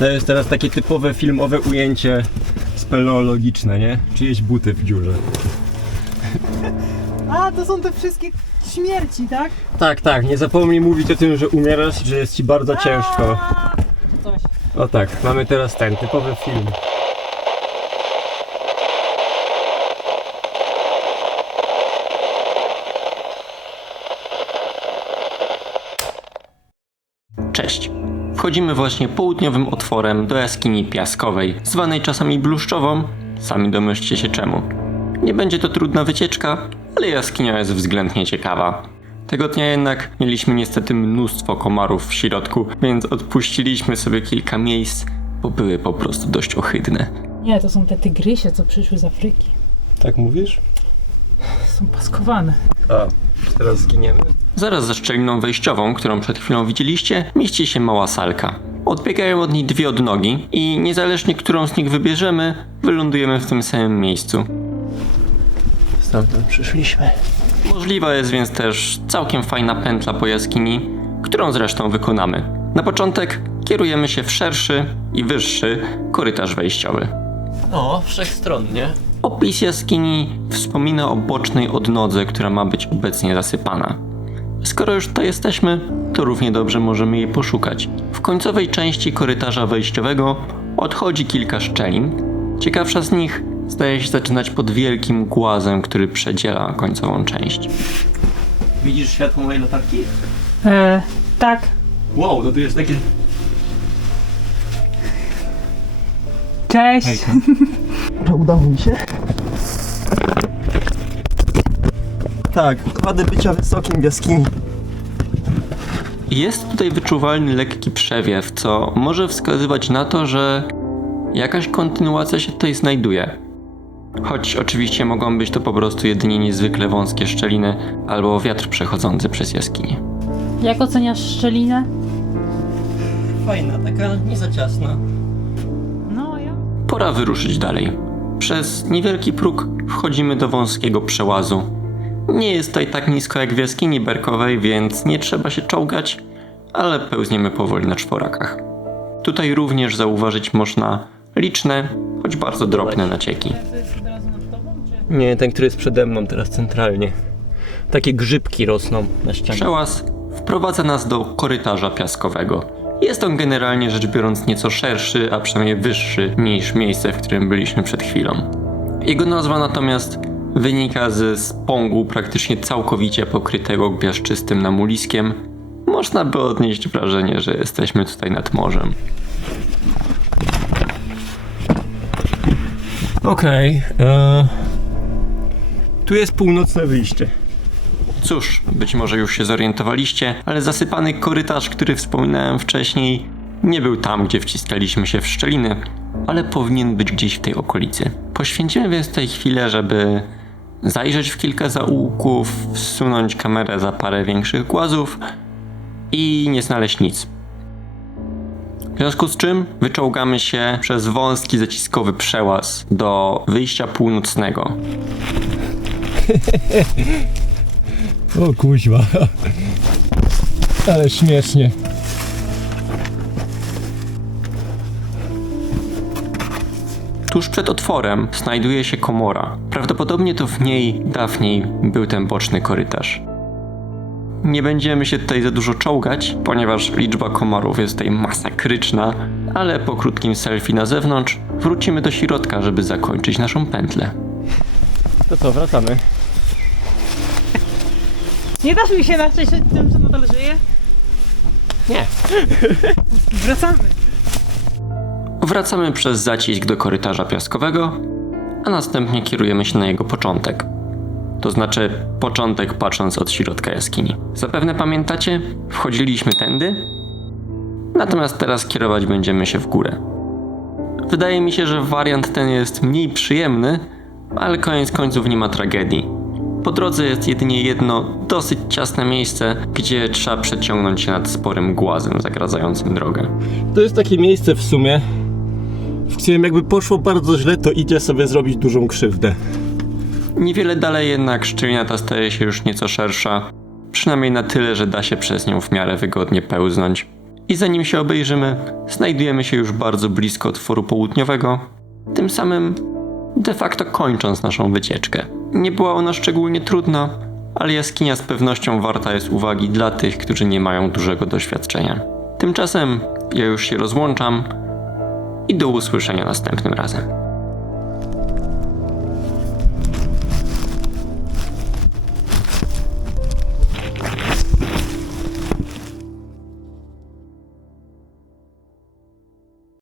To jest teraz takie typowe filmowe ujęcie speleologiczne, nie? Czyjeś buty w dziurze. A, to są te wszystkie śmierci, tak? Tak, tak, nie zapomnij mówić o tym, że umierasz i że jest ci bardzo ciężko. Coś. O tak, mamy teraz ten typowy film. Cześć. Wchodzimy właśnie południowym otworem do jaskini piaskowej, zwanej czasami bluszczową. Sami domyślcie się czemu. Nie będzie to trudna wycieczka, ale jaskinia jest względnie ciekawa. Tego dnia jednak mieliśmy niestety mnóstwo komarów w środku, więc odpuściliśmy sobie kilka miejsc, bo były po prostu dość ohydne. Nie, to są te tygrysie, co przyszły z Afryki. Tak mówisz? Są paskowane. A, teraz zginiemy? Zaraz za szczeliną wejściową, którą przed chwilą widzieliście, mieści się mała salka. Odbiegają od niej dwie odnogi i niezależnie którą z nich wybierzemy, wylądujemy w tym samym miejscu. Stamtąd przyszliśmy. Możliwa jest więc też całkiem fajna pętla po jaskini, którą zresztą wykonamy. Na początek kierujemy się w szerszy i wyższy korytarz wejściowy. O, wszechstronnie. Opis jaskini wspomina o bocznej odnodze, która ma być obecnie zasypana. Skoro już tutaj jesteśmy, to równie dobrze możemy jej poszukać. W końcowej części korytarza wejściowego odchodzi kilka szczelin. Ciekawsza z nich zdaje się zaczynać pod wielkim głazem, który przedziela końcową część. Widzisz światło mojej latarki? E, tak. Wow, to tu jest takie... Cześć. Udało mi się? Tak, wady bycia wysokim w jaskini. Jest tutaj wyczuwalny lekki przewiew, co może wskazywać na to, że jakaś kontynuacja się tutaj znajduje. Choć oczywiście mogą być to po prostu jedynie niezwykle wąskie szczeliny albo wiatr przechodzący przez jaskinię. Jak oceniasz szczelinę? Fajna, taka nie za ciasna. No, ja. Pora wyruszyć dalej. Przez niewielki próg wchodzimy do wąskiego przełazu. Nie jest tutaj tak nisko jak w jaskini berkowej, więc nie trzeba się czołgać, ale pełzniemy powoli na czworakach. Tutaj również zauważyć można liczne, choć bardzo drobne nacieki. Nie, ten, który jest przede mną teraz centralnie. Takie grzybki rosną na ścianie. Przełaz wprowadza nas do korytarza piaskowego. Jest on generalnie rzecz biorąc nieco szerszy, a przynajmniej wyższy niż miejsce, w którym byliśmy przed chwilą. Jego nazwa natomiast wynika ze spągu praktycznie całkowicie pokrytego gwiażdżystym namuliskiem. Można by odnieść wrażenie, że jesteśmy tutaj nad morzem. Okej. e, Tu jest północne wyjście. Cóż, być może już się zorientowaliście, ale zasypany korytarz, który wspominałem wcześniej, nie był tam, gdzie wciskaliśmy się w szczeliny, ale powinien być gdzieś w tej okolicy. Poświęcimy więc tutaj chwilę, żeby zajrzeć w kilka zaułków, wsunąć kamerę za parę większych głazów i nie znaleźć nic. W związku z czym wyczołgamy się przez wąski zaciskowy przełaz do wyjścia północnego. O kuźwa. Ale śmiesznie. Tuż przed otworem znajduje się komora. Prawdopodobnie to w niej dawniej był ten boczny korytarz. Nie będziemy się tutaj za dużo czołgać, ponieważ liczba komarów jest tutaj masakryczna, ale po krótkim selfie na zewnątrz wrócimy do środka, żeby zakończyć naszą pętlę. To co, wracamy. Nie dasz mi się nacieszyć tym, że nadal żyje? Nie. Wracamy. Wracamy przez zacisk do korytarza piaskowego, a następnie kierujemy się na jego początek. To znaczy początek patrząc od środka jaskini. Zapewne pamiętacie, wchodziliśmy tędy, natomiast teraz kierować będziemy się w górę. Wydaje mi się, że wariant ten jest mniej przyjemny, ale koniec końców nie ma tragedii. Po drodze jest jedynie jedno dosyć ciasne miejsce, gdzie trzeba przeciągnąć się nad sporym głazem zagradzającym drogę. To jest takie miejsce w sumie, w którym jakby poszło bardzo źle, to idzie sobie zrobić dużą krzywdę. Niewiele dalej jednak szczelina ta staje się już nieco szersza, przynajmniej na tyle, że da się przez nią w miarę wygodnie pełznąć. I zanim się obejrzymy, znajdujemy się już bardzo blisko otworu południowego, tym samym de facto kończąc naszą wycieczkę. Nie była ona szczególnie trudna, ale jaskinia z pewnością warta jest uwagi dla tych, którzy nie mają dużego doświadczenia. Tymczasem ja już się rozłączam i do usłyszenia następnym razem.